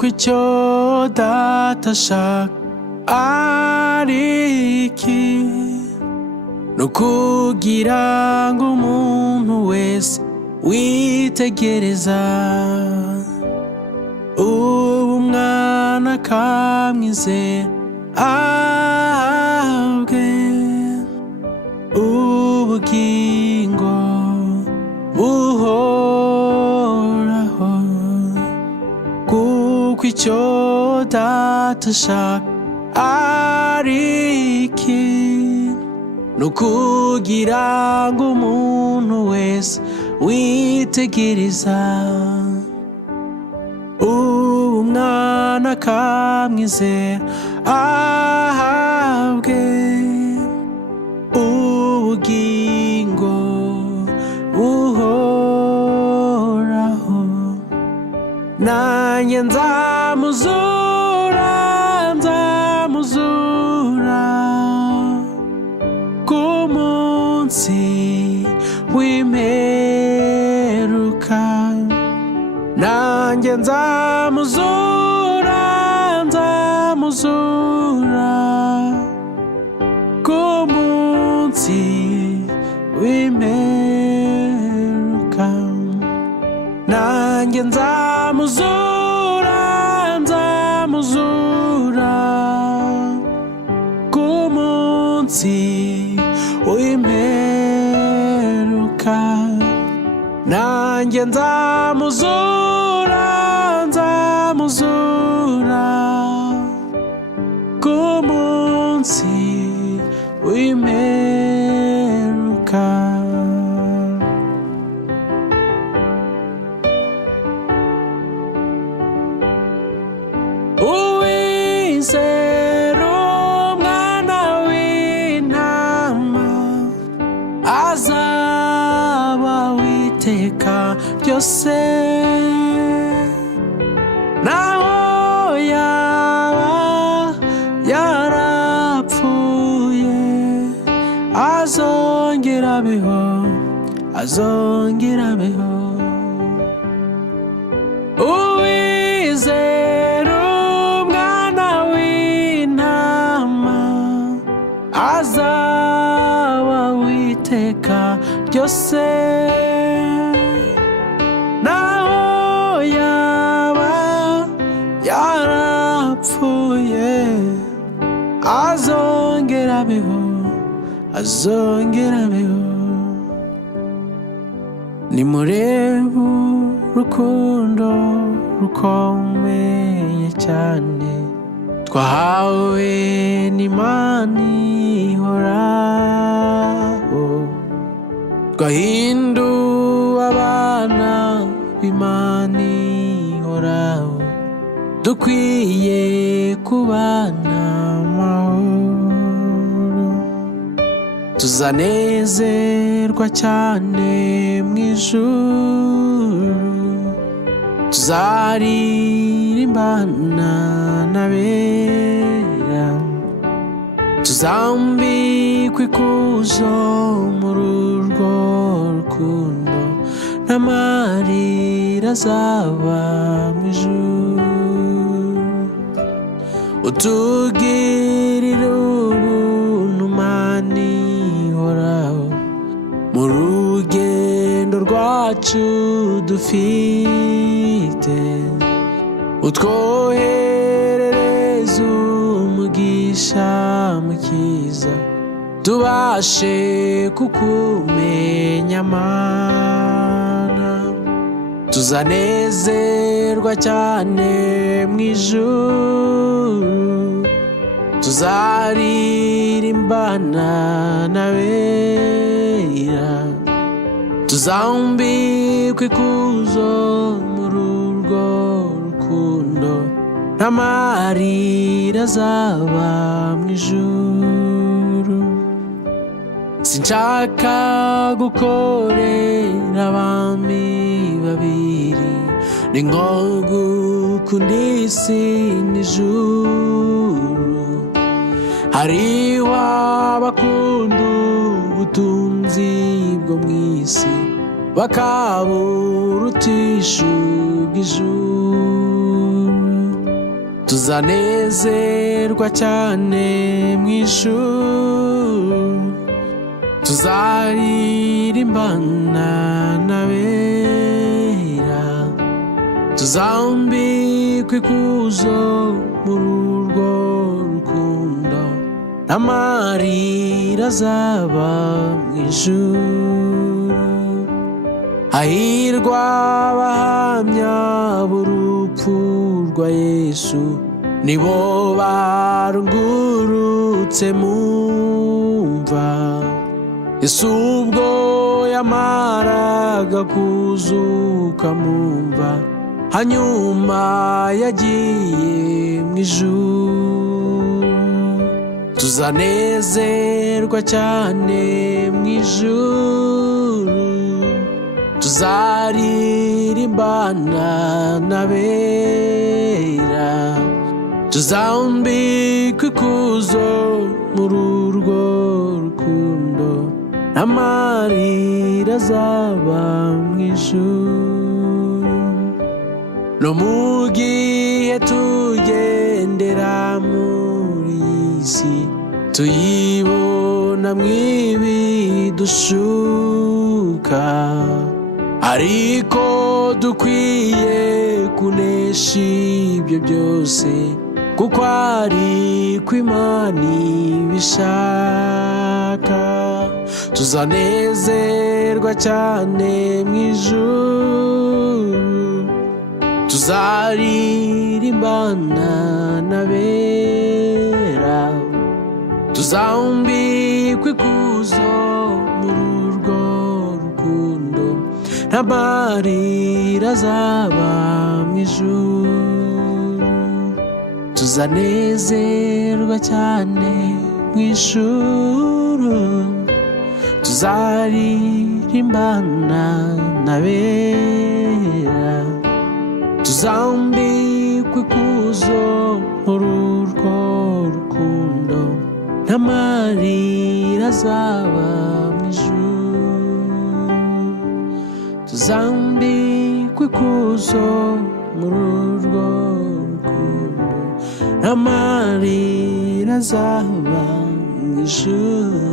kuko icyo data ashaka ari iki, ni ukugira ngo umuntu wese witegereza ubu mwana akamwizera ahabwe ubugingo buhoraho. Kuko icyo data ashaka ari iki, ni ukugira ngo umuntu wese witegereza ubu mwana akamwizera ahabwe ubugingo buhoraho. Nanjye nzamuzura ku munsi w'imperuka. Nanjye nzamuzura ku munsi w'imperuka. Nanjye nzamuzura ku munsi w'imperuka. Nanjye nzamuzura ku munsi w'imperuka. Uwizera umwana w'intama azaba w'iteka ryose, naho yaba yarapfuye azongera abeho. Uwizera umwana w'intama azaba w'iteka ryose, naho yaba yarapfuye azongera abeho. Nimurebe urukundo rukomeye cyane twahawe n'Imana ihoraho, twahinduwe abana b'Imana ihoraho, dukwiye kubana amahoro. Tuzanezerwa cyane mu ijuru, tuzaririmbana n'abera, tuzambikwa ikuzo muri urwo rukundo, n'amarira azaba mu ijuru. Utugirira ubuntu Mana ihoraho, mu rugendo rwacu dufite, utwoherereza umugisha mukiza, tubashe kukumenya Mana. Tuzanezerwa cyane mu ijuru, tuzaririmbana n'abera, tuzambikwa ikuzo muri urwo rukundo, n'amarira azaba mu ijuru. Sinshaka gukorera abami babiri, ni nko gukunda isi n'ijuru. Hariho abakunda ubutunzi bwo mu isi, bakaburutisha ubw'ijuru. tuzanezerwa cyane mu ijuru, tuzaririmbana n'abera, tuzambikwa ikuzo muri urwo rukundo, n'amarira azaba mu ijuru. Hahirwa abahamya b'urupfu rwa Yesu, nibo barungurutse mu mva. Yesu ubwo yamaraga kuzuka mu mva, hanyuma yagiye mu ijuru. Tuzanezerwa cyane mu ijuru, tuzaririmbana n'abera, tuzambikwa ikuzo muri urwo rukundo, n'amarira azaba mu ijuru. No mu gihe tugendera muri iyi si, tuyibona mw'ibidushuka, ariko dukwiye kunesha ibyo byose, kuko ari ko Imana ibishaka. Tuzanezerwa cyane mu ijuru, tuzaririmbana n'abera, tuzambikwa ikuzo muri urwo rukundo, n'amarira azaba mu ijuru. Tuzanezerwa cyane mu ijuru, tuzaririmbana n'abera, tuzambikwa ikuzo muri urwo rukundo, n'amarira azaba mu ijuru. Tuzambikwa ikuzo muri urwo rukundo, n'amarira azaba mu ijuru.